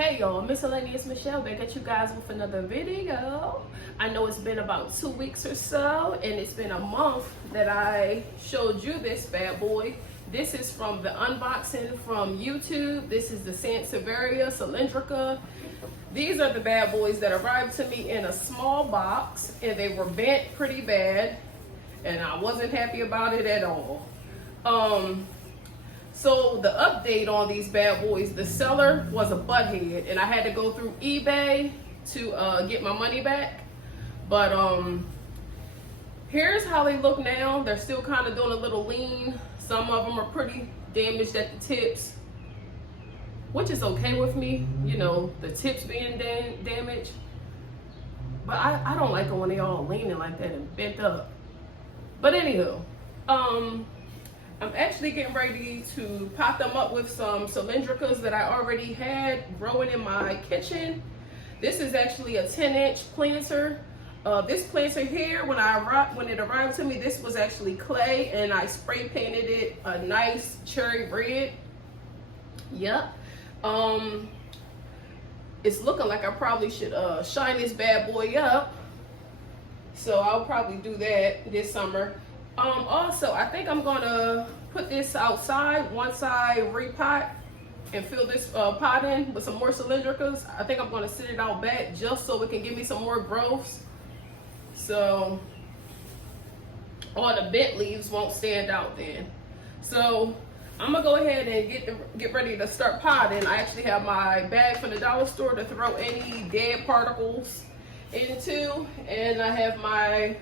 Hey y'all, Miscellaneous Michelle back at you guys with another video. I know it's been about 2 weeks or so, and it's been a month that I showed you this bad boy. This is from the unboxing from YouTube. This is the Sansevieria Cylindrica. These are the bad boys that arrived to me in a small box, and they were bent pretty bad, and I wasn't happy about it at all. So the update on these bad boys, the seller was a butthead, and I had to go through eBay to get my money back. But here's how they look now. They're still kind of doing a little lean. Some of them are pretty damaged at the tips, which is okay with me, you know, the tips being damaged. But I don't like it when they all leaning like that and bent up. But anywho, I'm actually getting ready to pop them up with some Cylindricas that I already had growing in my kitchen. This is actually a 10-inch planter. This planter here, when it arrived to me, this was actually clay, and I spray painted it a nice cherry red. Yep. It's looking like I probably should shine this bad boy up. So I'll probably do that this summer. Also, I think I'm gonna put this outside once I repot and fill this pot in with some more Cylindricas. I think I'm gonna sit it out back just so it can give me some more growths. So all the bent leaves won't stand out then. So I'm gonna go ahead and get ready to start potting. I actually have my bag from the dollar store to throw any dead particles into, and I have my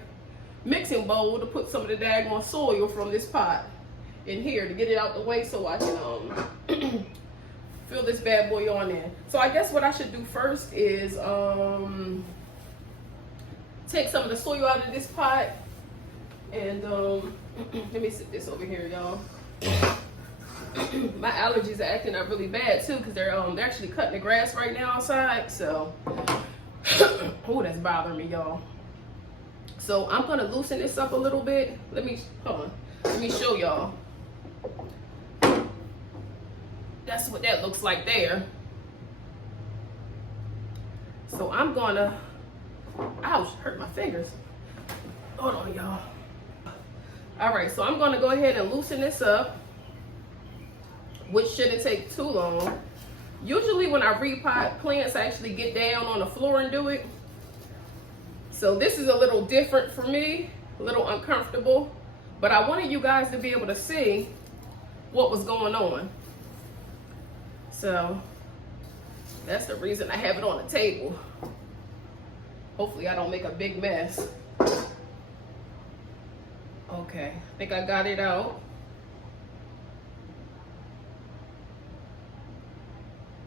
mixing bowl to put some of the daggone soil from this pot in here to get it out the way so I can fill this bad boy on in. So I guess what I should do first is take some of the soil out of this pot, and let me sit this over here, y'all. My allergies are acting up really bad too, because they're actually cutting the grass right now outside. So oh, that's bothering me, y'all. So I'm gonna loosen this up a little bit. Hold on. Let me show y'all. That's what that looks like there. So I'm gonna, ouch, hurt my fingers. Hold on, y'all. All right, so I'm gonna go ahead and loosen this up, which shouldn't take too long. Usually when I repot plants, I actually get down on the floor and do it. So this is a little different for me, a little uncomfortable, but I wanted you guys to be able to see what was going on. So that's the reason I have it on the table. Hopefully I don't make a big mess. Okay, I think I got it out.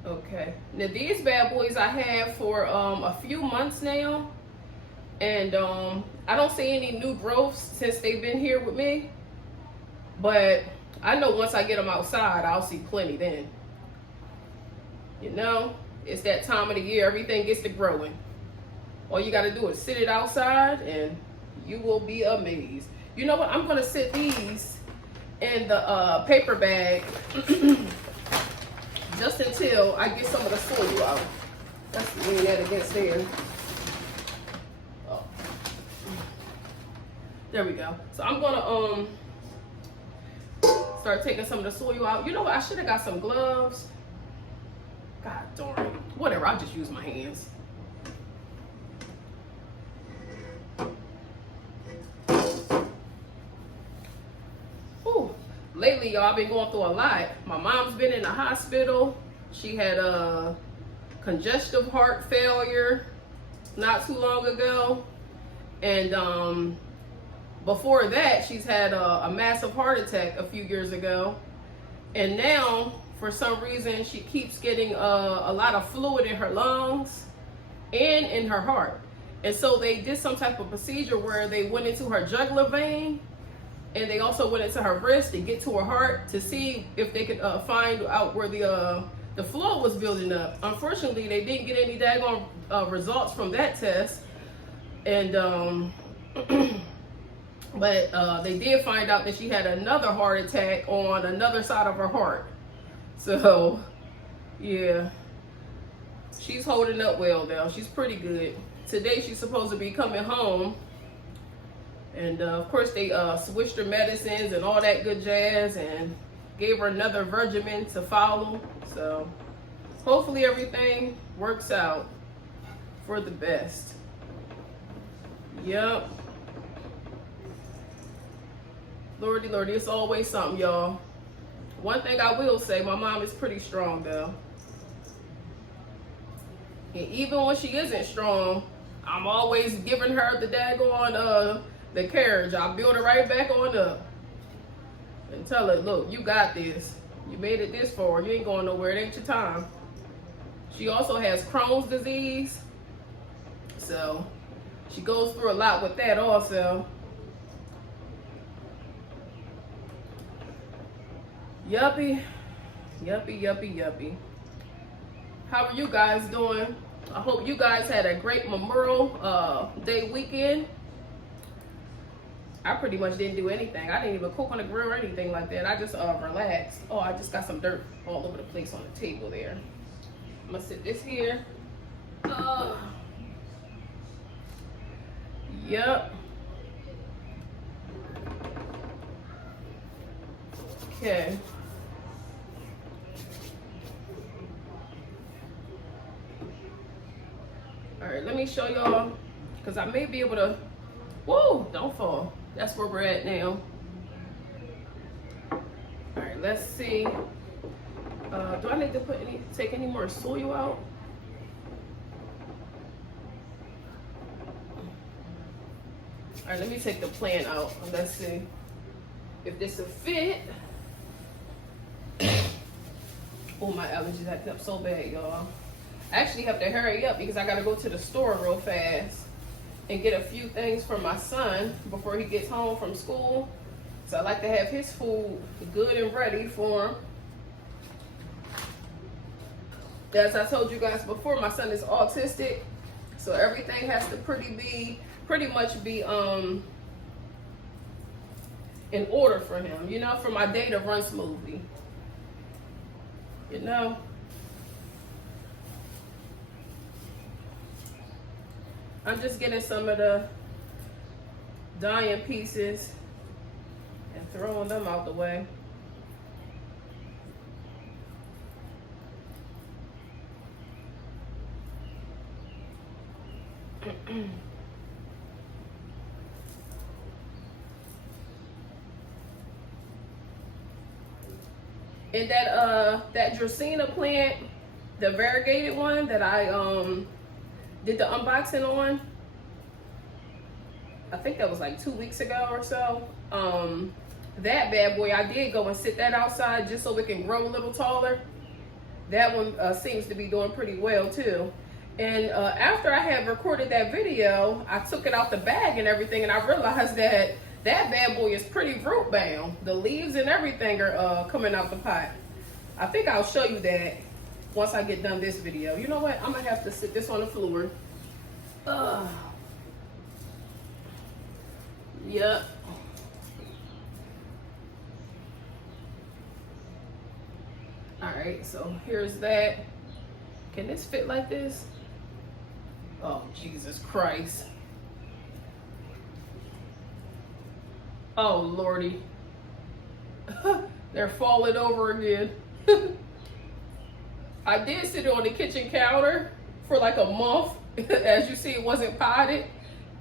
Okay, now these bad boys I have for a few months now. And I don't see any new growths since they've been here with me. But I know once I get them outside, I'll see plenty then. You know, it's that time of the year, everything gets to growing. All you gotta do is sit it outside and you will be amazed. You know what, I'm gonna sit these in the paper bag just until I get some of the soil out. Let's lean that against there. There we go. So I'm gonna start taking some of the soil out. You know what? I should have got some gloves. God darn it. Whatever. I'll just use my hands. Ooh. Lately, y'all, I've been going through a lot. My mom's been in the hospital. She had a congestive heart failure not too long ago, and before that, she's had a massive heart attack a few years ago. And now, for some reason, she keeps getting a lot of fluid in her lungs and in her heart. And so they did some type of procedure where they went into her jugular vein, and they also went into her wrist to get to her heart to see if they could find out where the fluid was building up. Unfortunately, they didn't get any daggone results from that test. And but they did find out that she had another heart attack on another side of her heart. So, yeah. She's holding up well though. She's pretty good. Today she's supposed to be coming home. And of course they switched her medicines and all that good jazz and gave her another regimen to follow. So hopefully everything works out for the best. Yep. Lordy, Lordy, it's always something, y'all. One thing I will say, my mom is pretty strong though. And even when she isn't strong, I'm always giving her the daggone the carriage. I'll build her right back on up and tell her, look, you got this. You made it this far. You ain't going nowhere. It ain't your time. She also has Crohn's disease. So she goes through a lot with that also. Yuppie. Yuppie, yuppie, yuppie. How are you guys doing? I hope you guys had a great Memorial Day weekend. I pretty much didn't do anything. I didn't even cook on the grill or anything like that. I just relaxed. Oh, I just got some dirt all over the place on the table there. I'm gonna sit this here. Yep. Okay. All right, let me show y'all, because I may be able to, whoa, don't fall. That's where we're at now. All right, let's see. Do I need to take any more soil out? All right, let me take the plant out. Let's see if this will fit. Oh, my allergies acting up so bad, y'all. I actually have to hurry up because I gotta go to the store real fast and get a few things for my son before he gets home from school. So I like to have his food good and ready for him. As I told you guys before, my son is autistic, so everything has to pretty much be in order for him, you know, for my day to run smoothly. You know. I'm just getting some of the dying pieces and throwing them out the way. And that Dracaena plant, the variegated one that I did the unboxing on, I think that was like 2 weeks ago or so. That bad boy, I did go and sit that outside just so it can grow a little taller. That one seems to be doing pretty well too. And after I had recorded that video, I took it out the bag and everything, and I realized that that bad boy is pretty root bound. The leaves and everything are coming out the pot. I think I'll show you that once I get done this video. You know what? I'm gonna have to sit this on the floor. Yep. All right, so here's that. Can this fit like this? Oh, Jesus Christ. Oh, Lordy. They're falling over again. I did sit on the kitchen counter for like a month. As you see, it wasn't potted.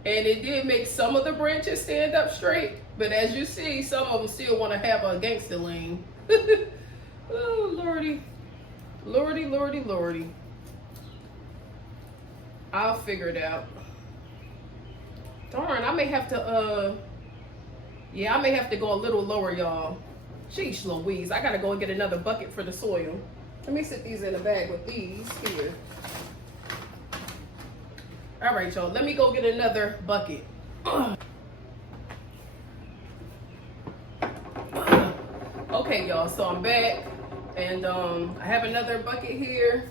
And it did make some of the branches stand up straight. But as you see, some of them still want to have a gangster lean. Oh, Lordy. Lordy, Lordy, Lordy. I'll figure it out. Darn, I may have to, yeah, I may have to go a little lower, y'all. Sheesh Louise, I gotta go and get another bucket for the soil. Let me sit these in a bag with these here. All right, y'all, let me go get another bucket. Okay, y'all, so I'm back, and I have another bucket here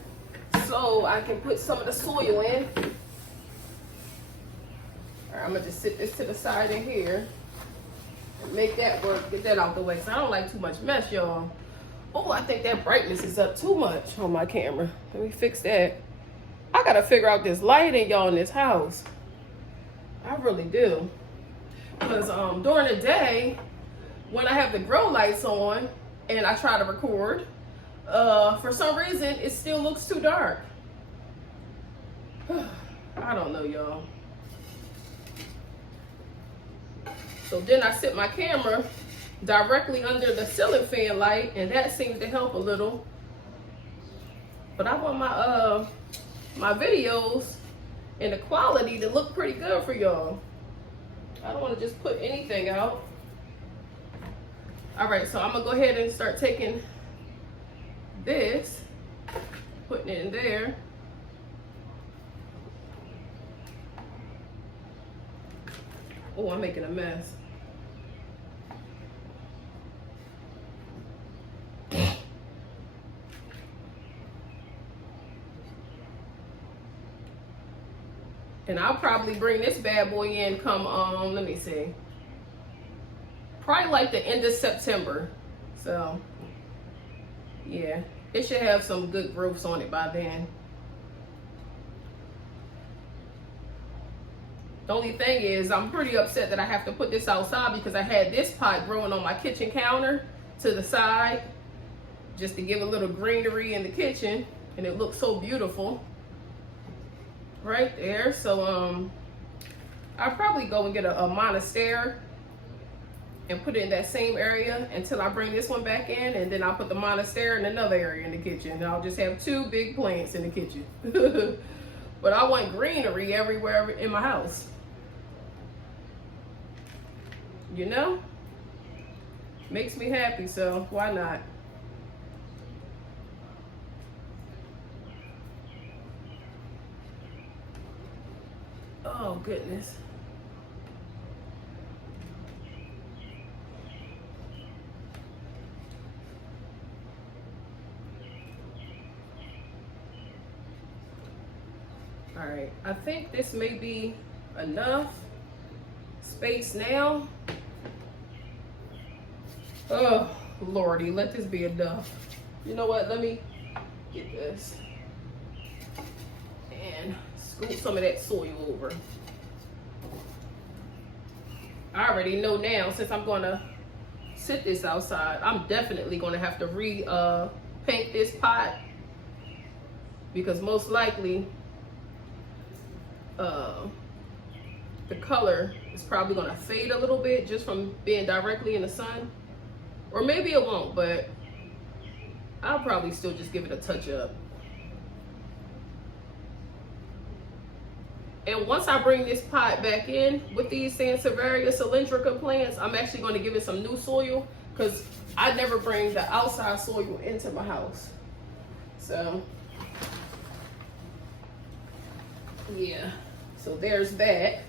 so I can put some of the soil in. All right, I'm gonna just sit this to the side in here and make that work, get that out the way, so I don't like too much mess, y'all. Oh, I think that brightness is up too much on my camera. Let me fix that. gotta figure out this lighting, y'all, in this house. I really do. Because during the day, when I have the grow lights on and I try to record, for some reason it still looks too dark. I don't know, y'all. So then I sit my camera directly under the ceiling fan light, and that seems to help a little. But I want my my videos and the quality to look pretty good for y'all. I don't want to just put anything out. All right, so I'm gonna go ahead and start taking this, putting it in there. Oh, I'm making a mess. And I'll probably bring this bad boy in come, let me see. Probably like the end of September. So, yeah, it should have some good growths on it by then. The only thing is, I'm pretty upset that I have to put this outside because I had this pot growing on my kitchen counter to the side just to give a little greenery in the kitchen, and it looks so beautiful right there. So I'll probably go and get a monstera and put it in that same area until I bring this one back in, and then I'll put the monstera in another area in the kitchen, and I'll just have 2 big plants in the kitchen. But I want greenery everywhere in my house, you know? Makes me happy, so why not? Oh, goodness. All right, I think this may be enough space now. Oh, Lordy, let this be enough. You know what? Let me get this and scoop some of that soil over. I already know now, since I'm gonna sit this outside, I'm definitely gonna have to paint this pot, because most likely the color is probably gonna fade a little bit just from being directly in the sun. Or maybe it won't, but I'll probably still just give it a touch up. And once I bring this pot back in with these Sansevieria Cylindrica plants, I'm actually going to give it some new soil, because I never bring the outside soil into my house. So, yeah. So there's that.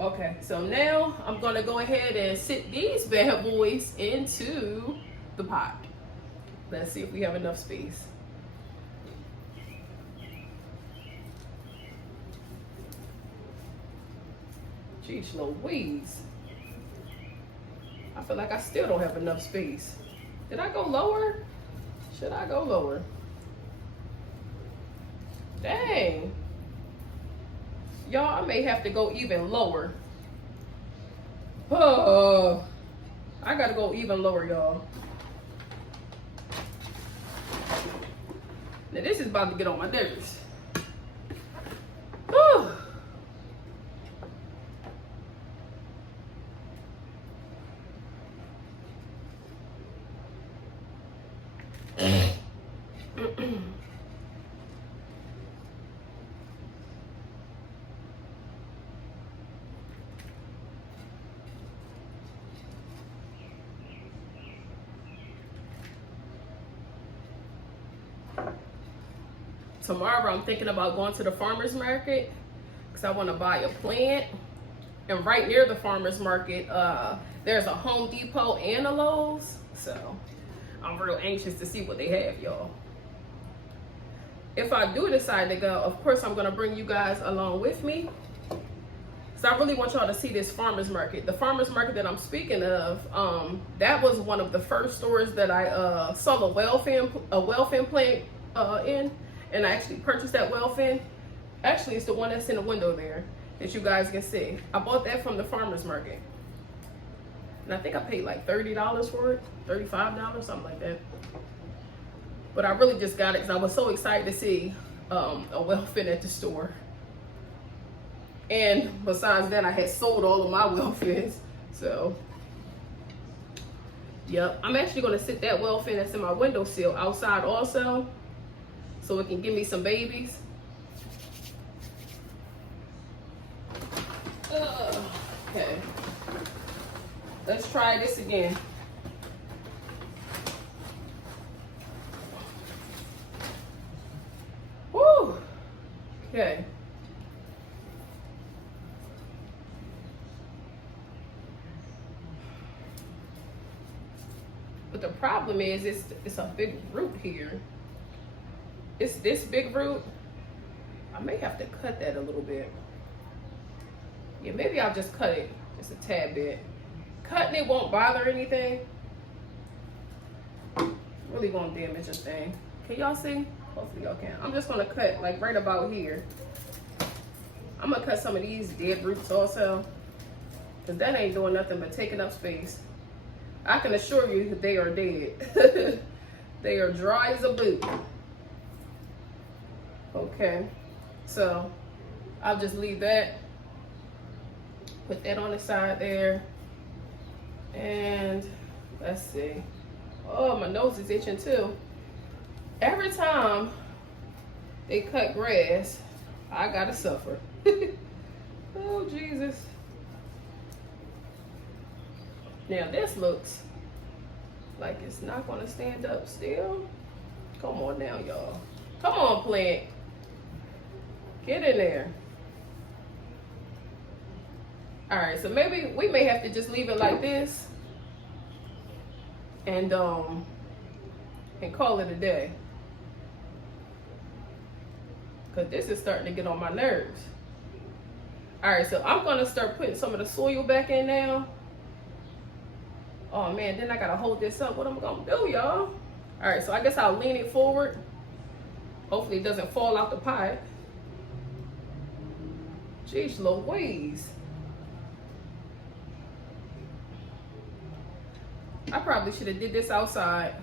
Okay, so now I'm going to go ahead and sit these bad boys into the pot. Let's see if we have enough space. Jeez Louise. I feel like I still don't have enough space. Did I go lower? Should I go lower? Dang. Y'all, I may have to go even lower. Oh, I gotta go even lower, y'all. Now this is about to get on my nerves. Whew. Tomorrow I'm thinking about going to the farmer's market because I want to buy a plant. And right near the farmer's market, there's a Home Depot and a Lowe's. So I'm real anxious to see what they have, y'all. If I do decide to go, of course I'm going to bring you guys along with me. So I really want y'all to see this farmer's market. The farmer's market that I'm speaking of, that was one of the first stores that I saw a well-fam plant in. and I actually purchased that well fin. Actually, it's the one that's in the window there that you guys can see. I bought that from the farmer's market. And I think I paid like $30 for it, $35, something like that. But I really just got it because I was so excited to see a well fin at the store. And besides that, I had sold all of my well fins. So, yep. I'm actually going to sit that well fin that's in my windowsill outside also, so it can give me some babies. Okay. Let's try this again. Woo! Okay. But the problem is, it's a big root here. It's this big root. I may have to cut that a little bit. Yeah, maybe I'll just cut it just a tad bit. Cutting it won't bother anything. Really won't damage a thing. Can y'all see? Hopefully y'all can. I'm just gonna cut like right about here. I'm gonna cut some of these dead roots also, because that ain't doing nothing but taking up space. I can assure you that they are dead. They are dry as a boot. Okay, so I'll just leave that. Put that on the side there. And let's see. Oh, my nose is itching too. Every time they cut grass, I gotta suffer. Oh, Jesus. Now this looks like it's not gonna stand up still. Come on now, y'all. Come on, plant. Get in there. All right, so maybe we may have to just leave it like this and call it a day. Cause this is starting to get on my nerves. All right, so I'm gonna start putting some of the soil back in now. Oh man, then I gotta hold this up. What am I gonna do, y'all? All right, so I guess I'll lean it forward. Hopefully it doesn't fall out the pot. Jeez Louise. I probably should have did this outside.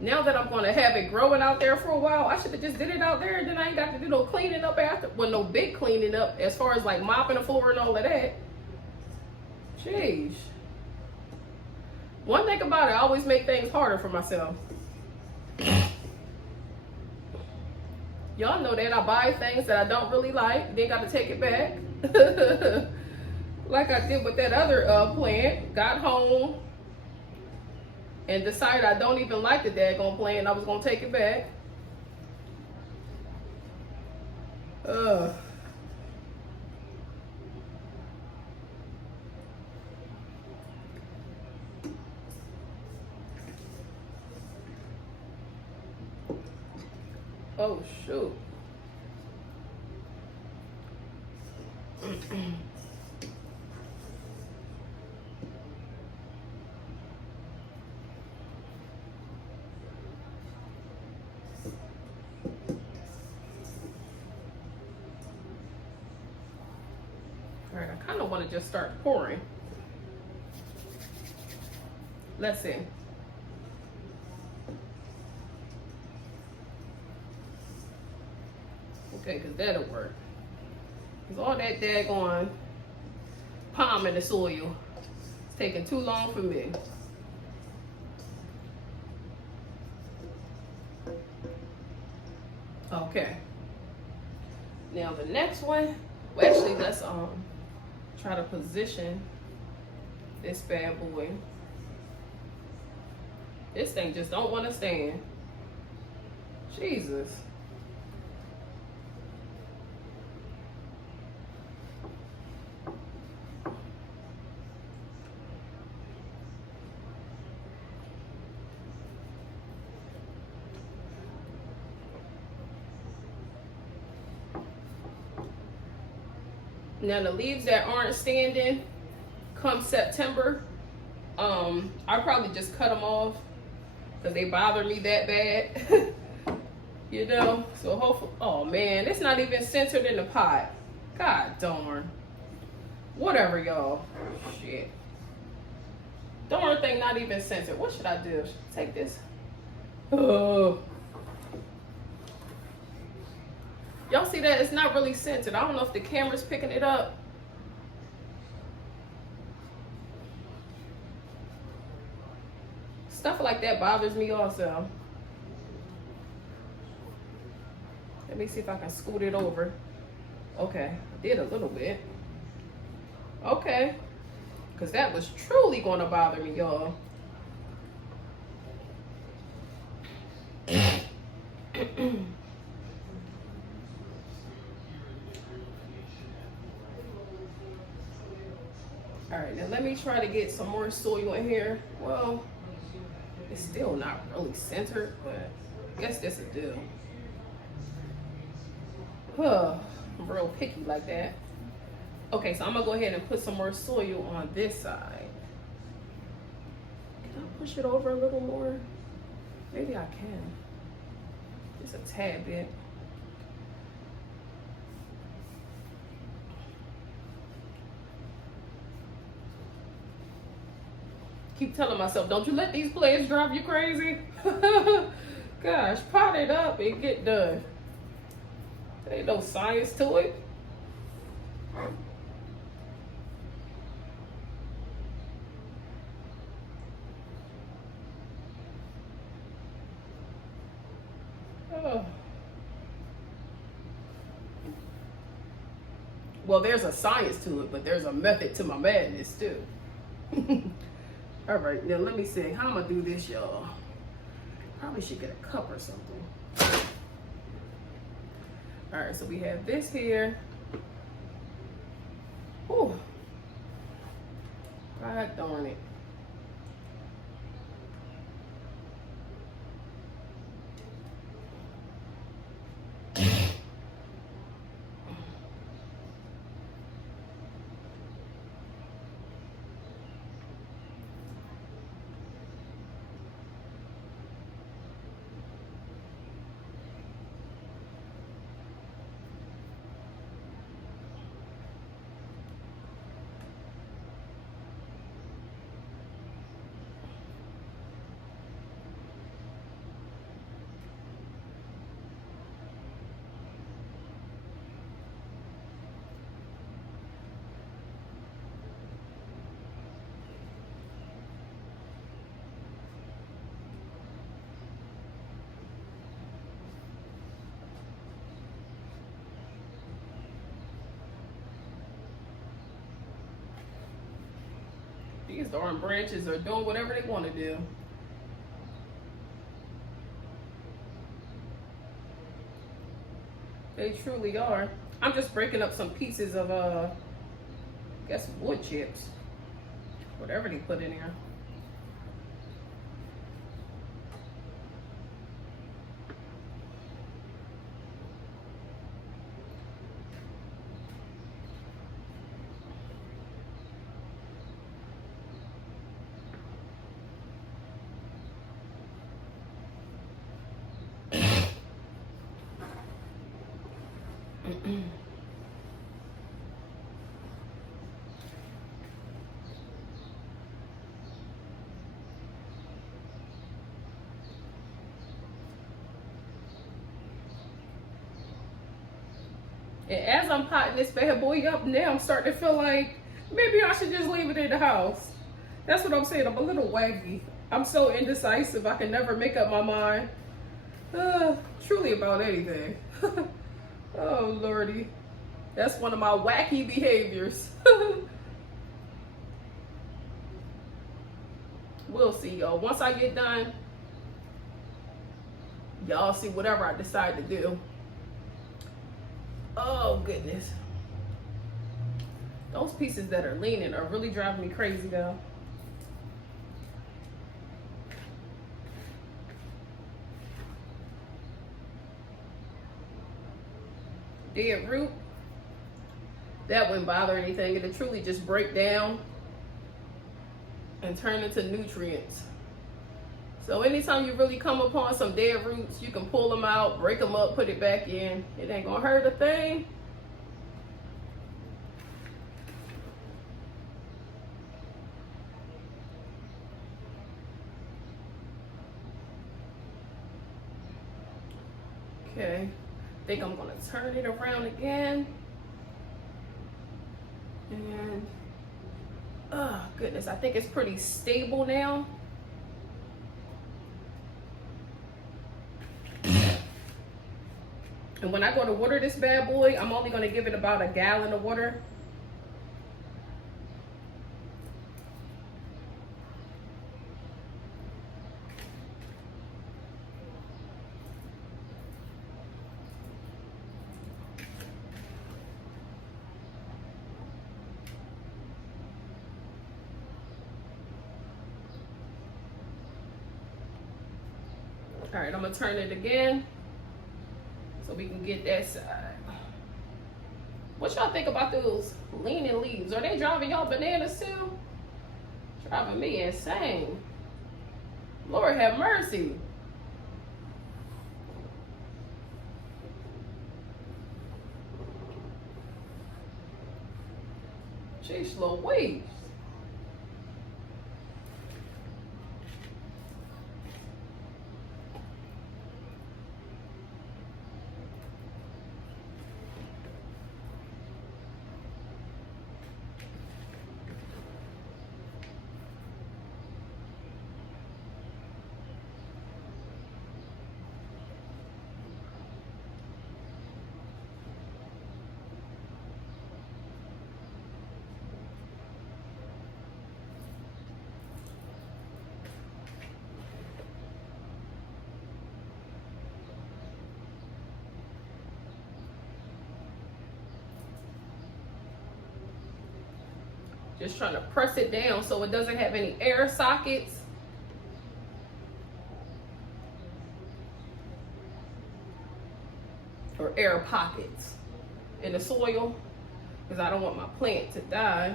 Now that I'm gonna have it growing out there for a while, I should have just did it out there, and then I ain't got to do no cleaning up after. Well, no big cleaning up as far as like mopping the floor and all of that. Jeez. One thing about it, I always make things harder for myself. Y'all know that I buy things that I don't really like, then got to take it back. Like I did with that other plant. Got home and decided I don't even like the daggone plant. I was gonna take it back. Oh shoot. All right, I kind of want to just start pouring. Let's see. Okay, because that'll work. Because all that daggone palm in the soil is taking too long for me. Okay. Now the next one, well actually let's try to position this bad boy. This thing just don't want to stand. Jesus. Now the leaves that aren't standing come September, I probably just cut them off because they bother me that bad. You know, so hopefully, oh man, it's not even centered in the pot. God darn. Whatever, y'all. Shit. Darn thing not even centered. What should I do? Take this. Oh. Y'all see that? It's not really centered. I don't know if the camera's picking it up. Stuff like that bothers me also. Let me see if I can scoot it over. Okay, did a little bit. Okay, because that was truly going to bother me, y'all. All right, now let me try to get some more soil in here. Well, it's still not really centered, but I guess this will do. I'm real picky like that. Okay, so I'm gonna go ahead and put some more soil on this side. Can I push it over a little more? Maybe I can. Just a tad bit. Keep telling myself, don't you let these plants drive you crazy. Gosh, pot it up and get done. There ain't no science to it. Oh. Well, there's a science to it, but there's a method to my madness too. All right, now let me see. How am I gonna do this, y'all? Probably should get a cup or something. All right, so we have this here. Whew. God darn it. These darn branches are doing whatever they want to do. They truly are. I'm just breaking up some pieces of, I guess, wood chips. Whatever they put in here. And as I'm potting this bad boy up now, I'm starting to feel like maybe I should just leave it in the house. That's what I'm saying. I'm a little waggy. I'm so indecisive. I can never make up my mind. Truly about anything. Oh, Lordy. That's one of my wacky behaviors. We'll see, y'all. Once I get done, y'all see whatever I decide to do. Oh, goodness. Those pieces that are leaning are really driving me crazy, though. Dead root, that wouldn't bother anything. It'll truly just break down and turn into nutrients. So anytime you really come upon some dead roots, you can pull them out, break them up, put it back in. It ain't gonna hurt a thing. Okay, I think I'm gonna turn it around again. And, oh goodness, I think it's pretty stable now. And when I go to water this bad boy, I'm only gonna give it about a gallon of water. All right, I'm gonna turn it again so we can get that side. What y'all think about those leaning leaves? Are they driving y'all bananas too? Driving me insane. Lord have mercy. Jeez Louise. Just trying to press it down so it doesn't have any air sockets. Or air pockets in the soil, because I don't want my plant to die.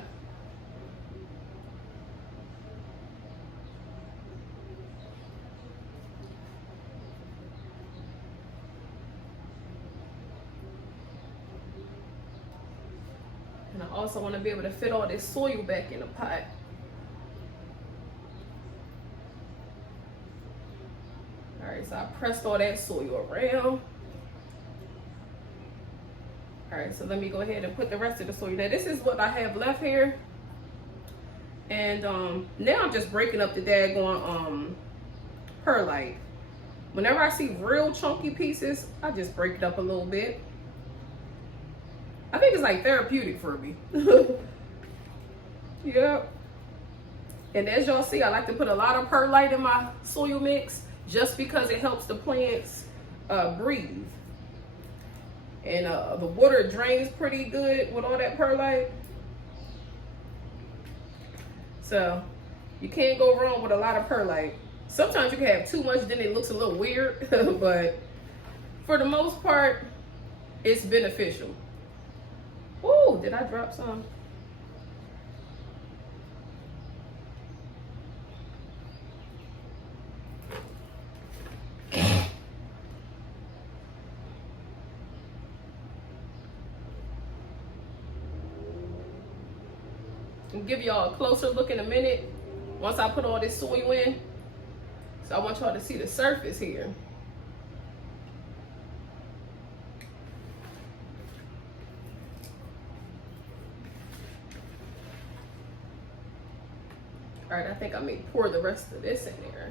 And I also want to be able to fit all this soil back in the pot. All right, so I pressed all that soil around. All right, so let me go ahead and put the rest of the soil. Now this is what I have left here. And now I'm just breaking up the daggone perlite. Whenever I see real chunky pieces, I just break it up a little bit. I think it's like therapeutic for me. Yep. And as y'all see, I like to put a lot of perlite in my soil mix just because it helps the plants breathe. And the water drains pretty good with all that perlite. So you can't go wrong with a lot of perlite. Sometimes you can have too much, then it looks a little weird. But for the most part, it's beneficial. Ooh, did I drop some? I'll give y'all a closer look in a minute once I put all this soil in. So I want y'all to see the surface here. All right, I think I may pour the rest of this in there.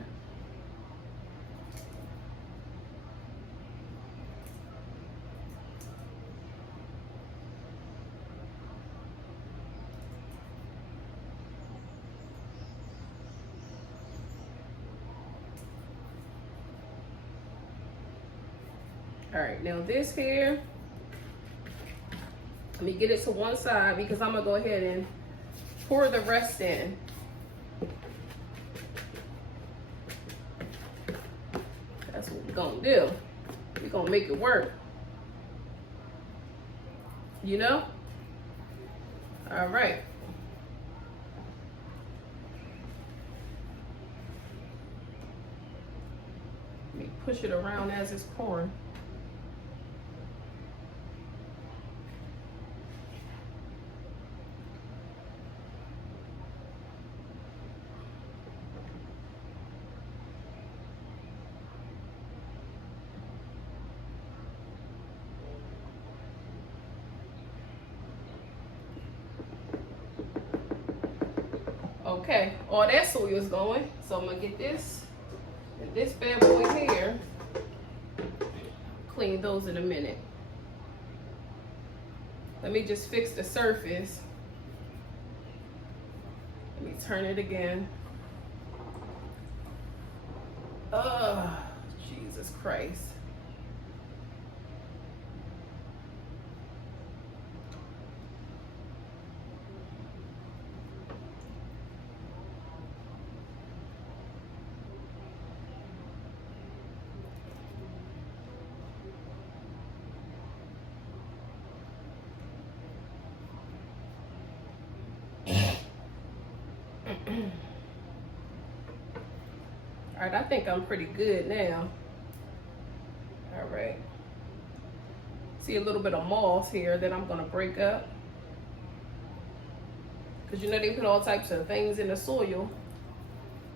All right, now this here, let me get it to one side because I'm gonna go ahead and pour the rest in. That's what we're gonna do. We're gonna make it work. You know? All right. push it around as it's pouring. Okay, all that soil is going. So I'm gonna get this and this bad boy here. Clean those in a minute. Let me just fix the surface. Let me turn it again. Jesus Christ. All right, I think I'm pretty good now. All right. See a little bit of moss here that I'm gonna break up. Cause you know they put all types of things in the soil.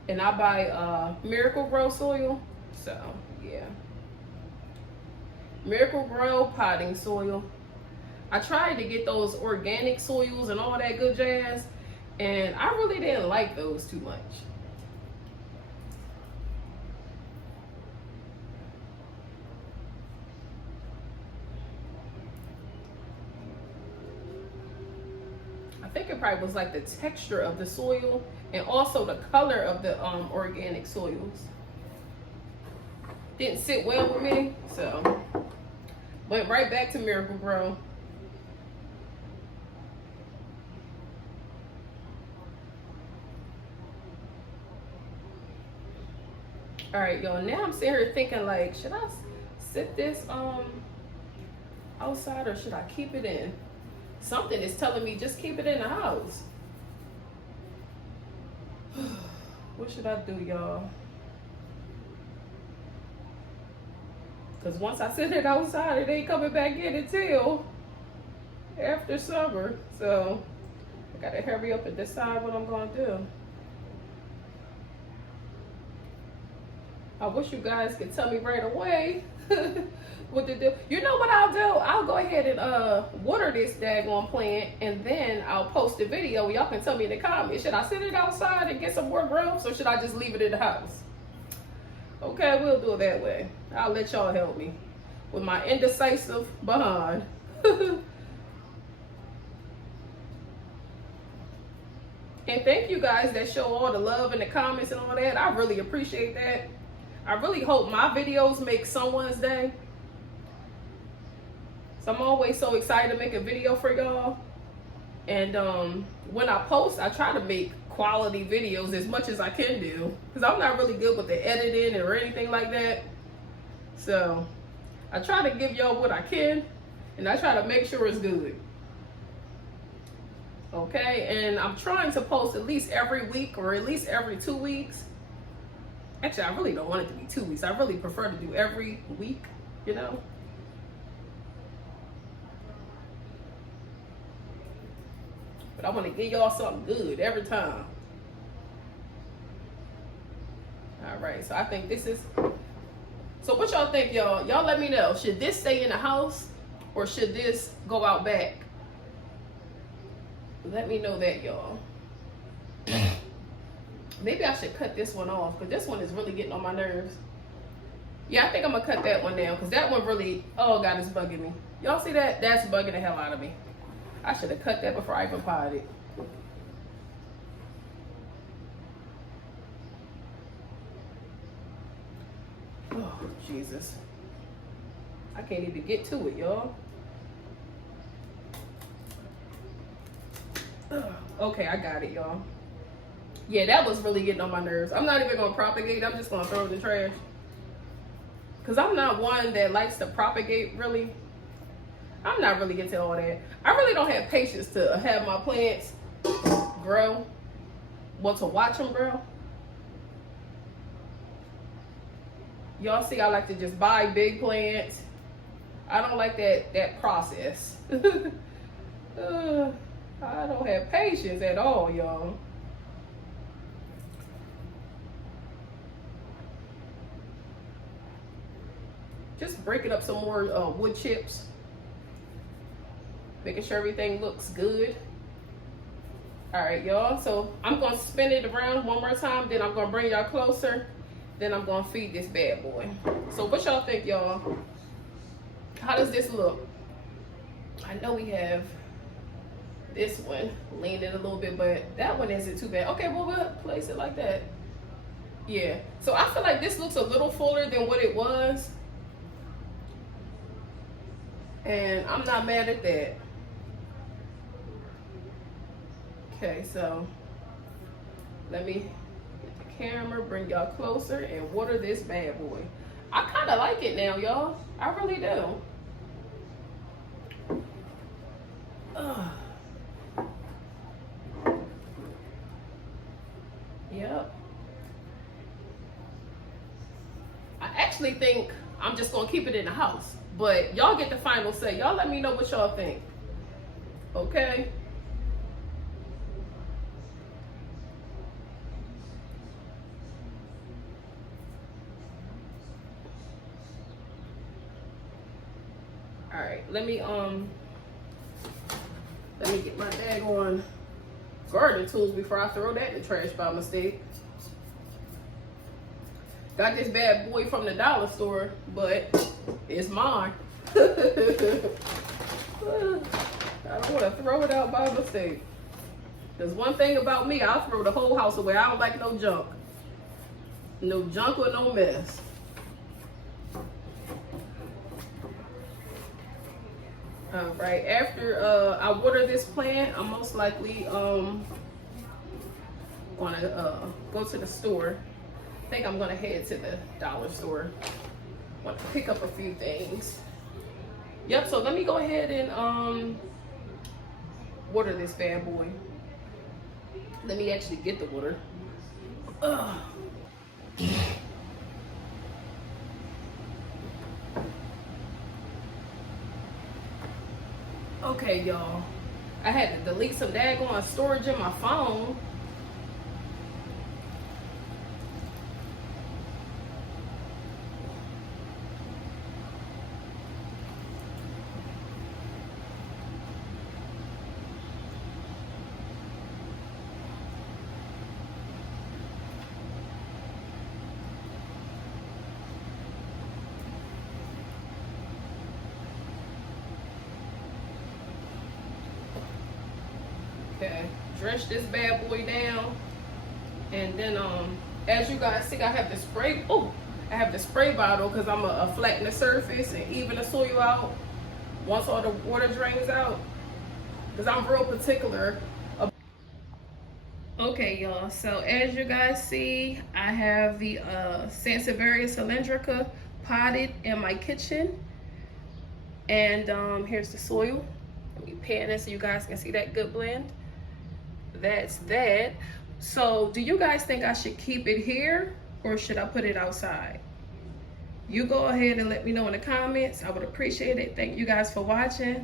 And I buy Miracle Grow soil. So yeah. Miracle Grow potting soil. I tried to get those organic soils and all that good jazz. And I really didn't like those too much. I think it probably was like the texture of the soil and also the color of the organic soils. Didn't sit well with me, so went right back to Miracle Grow. All right, y'all, now I'm sitting here thinking like, should I sit this outside or should I keep it in? Something is telling me just keep it in the house. What should I do, y'all? Because once I sit it outside, it ain't coming back in until after summer. So I gotta hurry up and decide what I'm gonna do. I wish you guys could tell me right away what to do. You know what I'll do? I'll go ahead and water this daggone plant, and then I'll post a video. Y'all can tell me in the comments, should I sit it outside and get some more growth, or should I just leave it in the house? Okay, we'll do it that way. I'll let y'all help me with my indecisive behind. And thank you guys that show all the love in the comments and all that. I really appreciate that. I really hope my videos make someone's day. So I'm always so excited to make a video for y'all. And when I post, I try to make quality videos as much as I can do. Because I'm not really good with the editing or anything like that. So I try to give y'all what I can. And I try to make sure it's good. Okay, and I'm trying to post at least every week or at least every 2 weeks. Actually, I really don't want it to be 2 weeks. I really prefer to do every week, you know. But I want to give y'all something good every time. All right, so I think this is... So what y'all think, y'all? Y'all let me know. Should this stay in the house or should this go out back? Let me know that, y'all. Maybe I should cut this one off because this one is really getting on my nerves. Yeah, I think I'm going to cut that one down because that one really, oh God, it's bugging me. Y'all see that? That's bugging the hell out of me. I should have cut that before I even potted it. Oh, Jesus. I can't even get to it, y'all. Okay, I got it, y'all. Yeah, that was really getting on my nerves. I'm not even going to propagate. I'm just going to throw it in the trash. Because I'm not one that likes to propagate, really. I'm not really into all that. I really don't have patience to have my plants grow. Well, to watch them grow. Y'all see, I like to just buy big plants. I don't like that process. I don't have patience at all, y'all. Just breaking up some more wood chips. Making sure everything looks good. All right, y'all. So I'm gonna spin it around one more time. Then I'm gonna bring y'all closer. Then I'm gonna feed this bad boy. So what y'all think, y'all? How does this look? I know we have this one leaning a little bit, but that one isn't too bad. Okay, well, we'll place it like that. Yeah. So I feel like this looks a little fuller than what it was. And I'm not mad at that. Okay, so let me get the camera, bring y'all closer, and water this bad boy. I kind of like it now, y'all. I really do. Yep. I actually think I'm just gonna keep it in the house, but y'all get the final say. Y'all let me know what y'all think. Okay. All right, let me get my daggone garden tools before I throw that in the trash by mistake. Got this bad boy from the dollar store, but it's mine. I don't want to throw it out by mistake. There's one thing about me, I'll throw the whole house away. I don't like no junk. No junk or no mess. All right, after I water this plant, I'm most likely gonna go to the store. I think I'm gonna head to the dollar store. Want to pick up a few things. Yep, so let me go ahead and water this bad boy. Let me actually get the water. Okay, y'all. I had to delete some daggone storage in my phone. Okay, drench this bad boy down, and then as you guys see, I have the spray. Oh, I have the spray bottle because I'm gonna flatten the surface and even the soil out once all the water drains out. Because I'm real particular. Okay, y'all. So as you guys see, I have the Sansevieria Cylindrica potted in my kitchen, and here's the soil. Let me pan it so you guys can see that good blend. That's that. So do you guys think I should keep it here or should I put it outside? You go ahead and let me know in the comments. I would appreciate it. Thank you guys for watching.